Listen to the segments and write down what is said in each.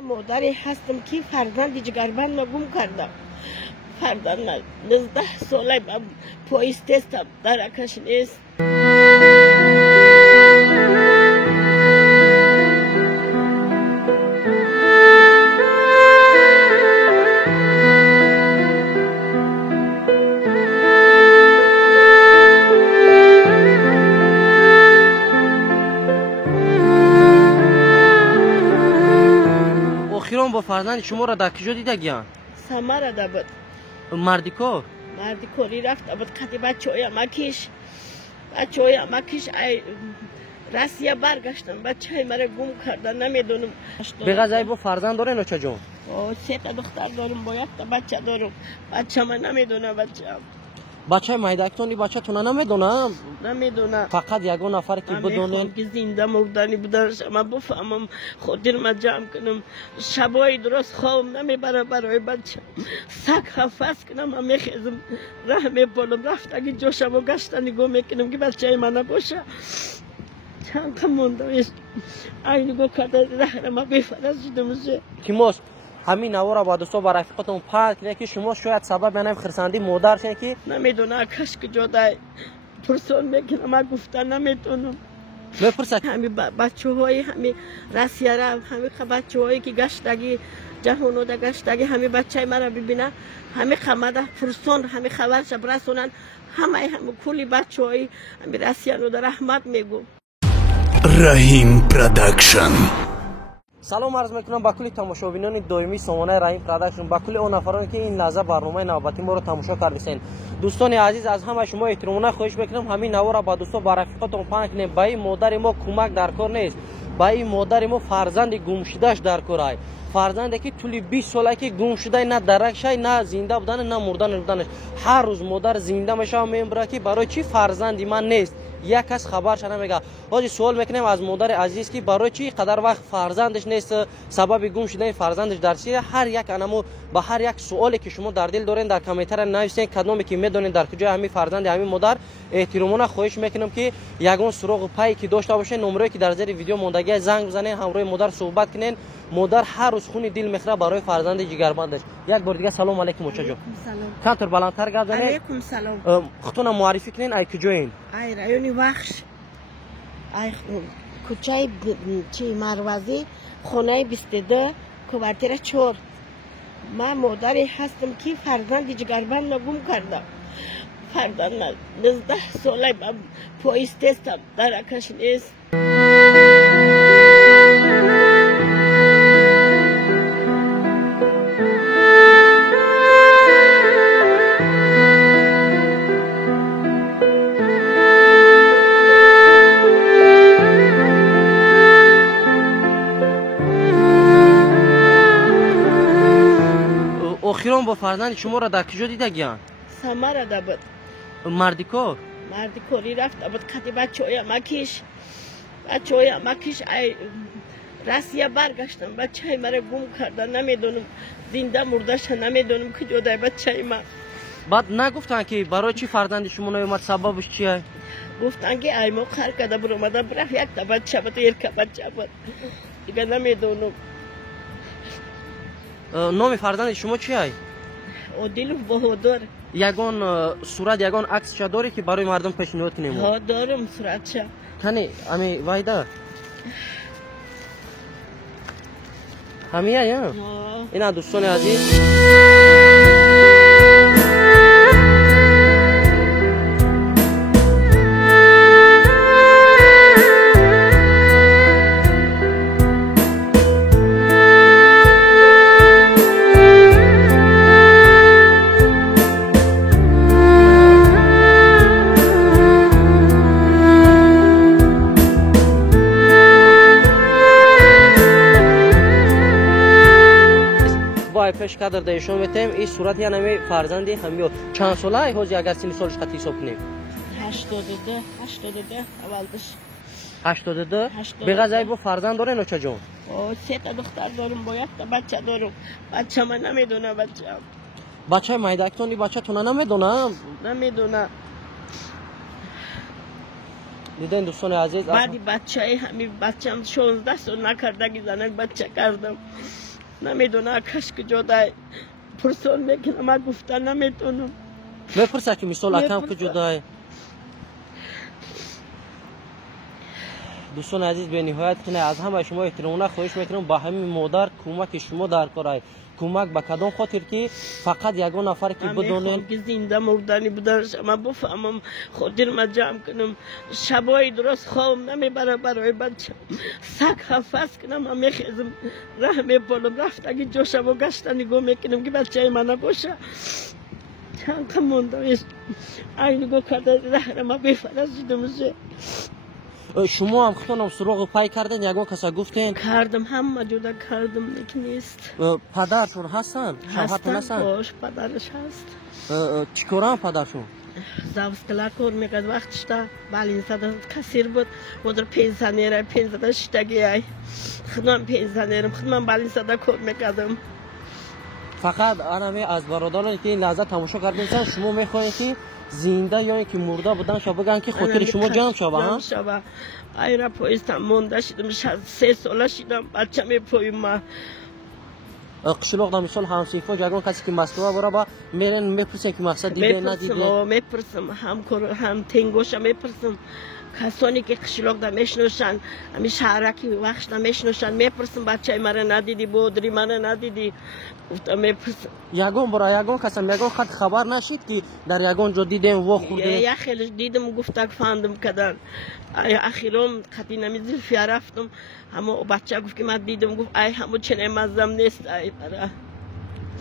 من مادری هستم که فرزند جگربند را گم کردم. فرزند 19 ساله من پایسته هستم، درکش نیست. با فرزند شما را در کجا دیده گیان؟ سمر ده بود. مردی کار کاری رفت بود. قدی بچه های مکیش رسیه برگشتن. بچه های مرا گم کردن، نمیدونم. به غذای با فرزند داره نوچه جون؟ 3 تا دختر دارم، با 1 تا بچه دارم. بچه من نمیدونه. بچه مایدکتونی بچه تونه نمیدونه. فقط یگون نفر که بدونین که زنده مردنی بودنش من بفهمم، خودم ما جمع کنم. شبای درست خواب نمیبره برای بچه. سگ حفظ کنم، من میخیزم راه میپالم. رفت اگه جوشم گشتن نگاه میکنم که بچه من نباشه. چند مونده این نگاه کرده راه را ما بفرستیده میشه که ماست همین نوارا با دوستا با رفیقاتون پاک کنه که شما شاید سبب بنام خرسندی مادر شین که نمیدونه. کاش که جدای پرسون میکنه. من گفتن نمیتونم. بپرسید همین بچه های همین رسیه را، همین بچه هایی که گشتگی جهانو ده گشتگی همین بچه مرا ببینه، همین خمده پرسون همین خبرش برسونن. همه کلی بچه های همین رسیه رو در رحمت میگو. رحیم پروداکشن. سلام عرض میکنم به کل تماشاچیان دائمی سامانه رحیم پروداکشن، به کل اون نفرانی که این لحظه برنامه نوبتی ما رو تماشا کردین. دوستان عزیز، از همه شما احترامانه خواهش میکنم همین نوار را با دوستا با رفیقاتون پاک کنین. با این مادر ما کمک در کار نیست، با این مادر ما فرزند گم شدهش در کار است. فرزندی که طول 20 ساله که گم شده، نه درکش نه زنده بودن نه مردن بودنش. هر روز مادر زنده میشه میبره که برای چی فرزندی من نیست، یک کس خبرش نمیگه. آجی سوال میکنیم از مادر عزیز که برای چی قدر وقت فرزندش نیست، سبب گم شدن فرزندش در چیه. هر یک انمو با هر یک سوالی که شما در دل دارین در کامنتر نویسین، کدومی که میدونین در کجا همین فرزند همین مادر. احترامانه خواهش میکنم که یگون سراغ پای که داشته باشین، نمره که در زیر ویدیو موندگی زنگ بزنین، همراه مادر صحبت کنین. مادر هر روز خون دل میخره برای فرزند جگربندش. یک بار دیگه سلام علیکم موچا جان. سلام. کانتر بلندتر گپ بزنید. علیکم سلام. خودتون معرفی کنین، ای کجاین؟ ای رایون بخش، ای کوچه چی مروزی، خونه 22 کوارتر 4. من مادری هستم که فرزند جگربند را گم کردم. فرزند 19 ساله من پایسته هستم، درکش نیست. اخیرا با فرزند شما را در کجا دیده گیان؟ سمر ده بود. مردی کاری رفت بود. قدی بچه های مکیش رسیه برگشتن. بچه های مرا گم کردن، نمیدونم زنده مردش نمیدونم که جدای بچه های من. بعد نگفتن که برای چی فرزند شما نیومد، سببش چیه؟ گفتن که ای ما خر کده بر اومده برفت 1 تا بچه بود، 1 بچه بود دیگه نمیدونم. نام فرزند شما چیه؟ عادل بهادر. یگان صورت یگان عکس چه داری که برای مردم پیشنهاد کنیم؟ ها دارم صورتش. کنی امی وایدا همیه یا اینا دوستان عزیز. پیش قدر دیشون میتیم این صورت یا نمی فرزندی همیو چند ساله ای هوزی اگر سنی سالش قطعی حساب کنیم؟ 82 اولش. 82 به غذای با فرزند داره نوچه جون؟ 3 تا دختر دارم، با 1 تا بچه دارم. بچه من نمیدونه. بچه مایدکتونی بچه تونه نمیدونه. دیدین دوستان عزیز، بعدی بچه همین بچه هم 16 سال نکردگی زنک بچه کردم. نمیدونه کشک جدای پرسون میکنم من گفتن نمیتونم بپرسه که مثال اکم که جدای دوستان عزیز به نهایت که از همه شما احترامونه خواهش میکنم با همین مادر کمک شما در کار کمک به کدام خاطر که فقط یگان نفر که بدونین که زنده مردنی بودنش من بفهمم خاطر ما جمع کنم شبای درست خواب نمیبره برای بچه سگ حفظ کنم من میخیزم راه میپالم رفت اگه جو شبا گشتن نگاه میکنم که بچه من نباشه چند مونده این نگاه کرده راه ما بفرستیده میشه شما هم خودتون سراغ پای کردین یگان کسا گفتین کردم همه جدا کردم لیکن نیست پدرشون هستن شوهرتون هستن باش پدرش هست چیکارن پدرشون زاوسکلا کار میکرد وقتش تا بالینسادا کثیر بود مدر پنسیونر پنسیونر شتگی ای خودم پنسیونرم خودم بالینسادا کار میکردم فقط آنمی از برادرانی که این لحظه تماشا کردین شما میخواین که زنده یا اینکه مرده بودن شما بگن که خاطر شما جمع شوه ایرا پایستم مونده شدم 3 ساله شدم بچه میپویم ما قشلوق در مثال همسیفا جگان کسی که مستوه برا با میرن میپرسن که مقصد دیده ندیده میپرسم هم تنگوش میپرسم کسانی که قشلوق در میشنوشن همی شهرکی وقت نمیشنوشن میپرسم بچه مرا ندیدی بودری مرا ندیدی گفتم میپرسم یگان برای یگان کسم یگان خط خبر نشید که در یگان جو دیدم و خورده یا خیلی دیدم گفتک فهمدم کدن اخیرم خطی نمیزی فیا رفتم همه بچه گفت که من دیدم گفت ای همه چنه مزم نیست ای برا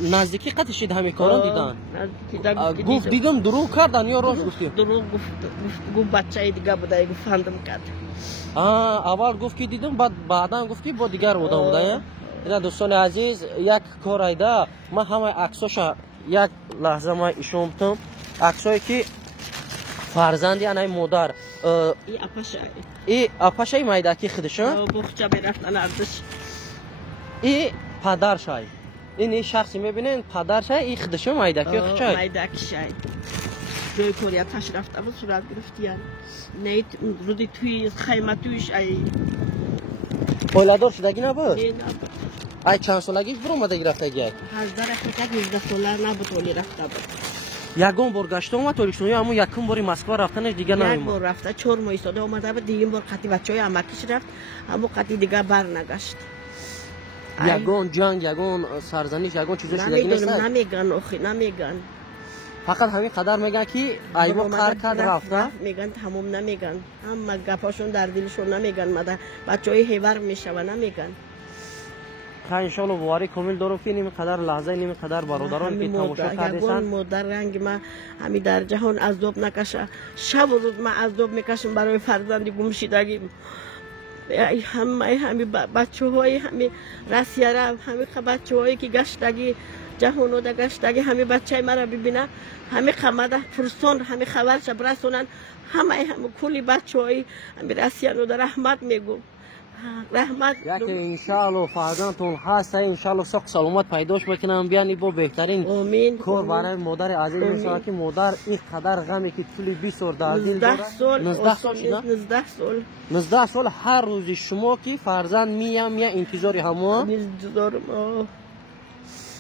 نزدیکی قطع شید همه کاران دیدن گفت دیدم دروغ کردن یا راست گفتی دروغ گفت بچه دیگه بوده گفت فهمدم کرد اول گفت که دیدم بعدا گفت که با دیگر بوده اینا دوستان عزیز یک کار ایده من همه عکساشا یک لحظه ما ایشومتم عکسایی که فرزندی انای مادر ای اپاشای مایداکی خودشون بخچه برفتن ارزش ای پدرشای این شخصی میبینین پدرشای ای خودشون مایداکی خچای مایداکی شای جای کوریا تاش رفته و صورت گرفتیان نیت رودی توی خیمه تویش ای پولادور شدگی نبود؟ نه نبود ای چند سالگیش برو اومده گرفته گه؟ 18 رفته 19 ساله نبود ولی رفته بود یگان بار گشته اومد تولیشتونی همون یکم باری مسکو رفتنش دیگه نمیمون یک بار رفته 4 ماه ایستاده اومده بود دیگه بار قطی بچهای امکیش رفت همون قطی دیگه بر نگشت یگان جنگ یگان سرزنش یگان چیزا شدگی نیست نمیگن اخی نمیگن فقط همین قدر میگن که ایبو قهر کرد رفته میگن تمام نمیگن هم گپاشون در دلشون نمیگن مده بچهای هیور میشه و نمیگن انشالله واری کامل دارم که نمی قدر لحظه نمی قدر برادران که تماشا کردن مادر رنگ ما همین در جهان عذاب نکشه شب و روز ما عذاب میکشم برای فرزندی گمشیدگی همه بچه‌های همه رسیاره همه بچه‌هایی که گشتگی جهانو ده گشتگی همه بچه مرا ببینه همه خمده پرسون همه خبرش برسونن همه کلی بچه‌های همه رسیانو ده رحمت میگم رحمت یکی انشالله فرزندتون هست انشالله سخت سلامت پیداش بکنم بیانی با بهترین کار برای مادر عزیز میشه که مادر این قدر غمی که طول 20 سال در دل داره 19 سال هر روز شما که فرزند میام یا انتظاری همو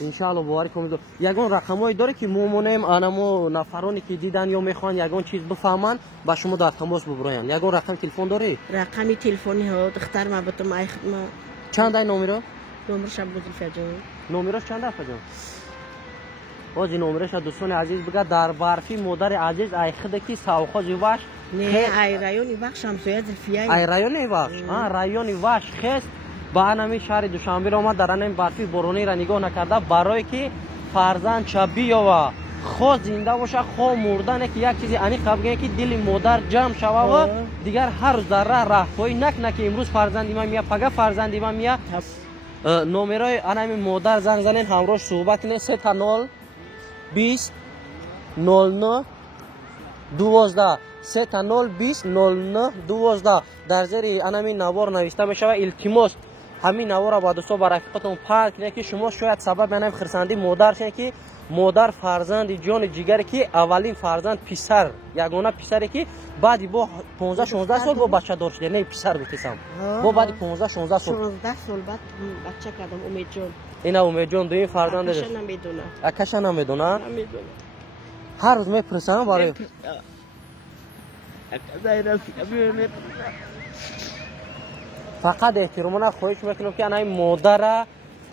انشالله باوری کنید یگان رقمایی داره که مومونیم انمو نفرانی که دیدن یا میخوان یگان چیز بفهمن با شما در تماس ببرین یگان رقم تلفن داری رقمی تلفنی ها دختر ما بتم ما چند ای نمره نمرش ابو الفجر نمرش چند افجان باز نمرش دوستان عزیز بگه در برفی مادر عزیز ای خود کی ساوخا جوش نه ای رایونی وقت شمسویه زلفیای ای رایونی وقت رایونی وقت خست با انمی شهر دوشنبه آمد در انمی برفی بارونی را نگاه نکرده برای که فرزند چبی یا خود زنده باشه خود مردنه که یک چیزی انی قبگه که دل مادر جمع شوه و دیگر هر ذره رهپایی نکنه که امروز فرزندی من میاد پگه فرزندی من میاد نمرای انمی مادر زنگ زنین همراهش صحبت کنین 3 تا 0 20 09 12 3 تا 0 20 09 12 در زیر انمی نوار نوشته بشه و التماس همین نوار را با دوستا با رفیقاتون پاک کنید که شما شاید سبب انم خرسندی مادر شین که مادر فرزند جان جگر که اولین فرزند پسر یگانه پسری که بعدی با 15 16 سال با بچه دار شده نه پسر بکسم با بعد 15 16 سال 16 سال بعد بچه کردم امید جان اینا امید جان دوی فرزند اکش داشت نمیدونه اکش نمیدونه نمیدونه هر روز میپرسم برای اکزای راستی میپرسم فقط احتراماً خواهش میکنم که این مادر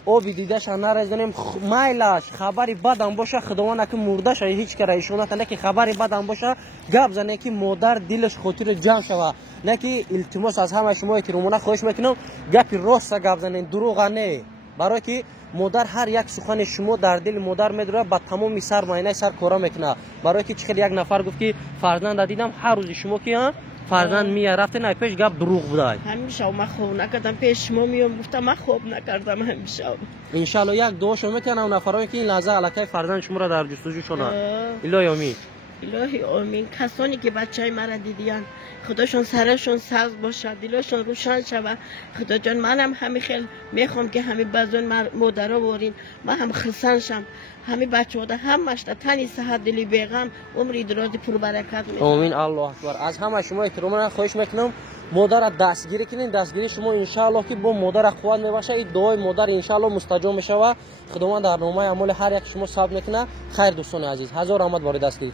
آبی دیدهش نرزنیم مایلش خبری بدم باشه خداوند که مرده شه هیچ کاری ایشون نه که خبری بدم باشه گپ زنه که مادر دلش خاطر جمع شوه نه که التماس از همه شما احتراماً خواهش میکنم گپ راست گپ زنین دروغ نه برای که مادر هر یک سخن شما در دل مادر میدره با تمام سر معنی سر کارا میکنه برای که چخیل یک نفر گفت که فرزند دیدم هر روز شما که فرزند میاد رفته نه پیش گپ دروغ بوده همیشه ما خوب نکردم پیش شما میام گفتم من خوب نکردم همیشه ان شاء الله یک دعا شما میکنم اون نفرایی که این لحظه الکی فرزند شما را در جستجو شدن الهی آمین الهی آمین کسانی که بچه مرا دیدین خداشون سرشون سبز باشه دلشون روشن شود خدا جان منم همین خیلی میخوام که همین بازون مادرها بورین من هم خرسان شم همین بچه ها همش تنی صحت دلی بیغم عمری درازی پر برکت میده آمین الله اکبر از همه شما احترام خواهش میکنم مادر دستگیری کنین دستگیری شما ان شاء الله که با مادر قوت میباشه این دعای مادر ان شاء الله مستجاب میشه و خداوند در نامه اعمال هر یک شما ثبت میکنه خیر دوستان عزیز هزار رحمت بار دستگیری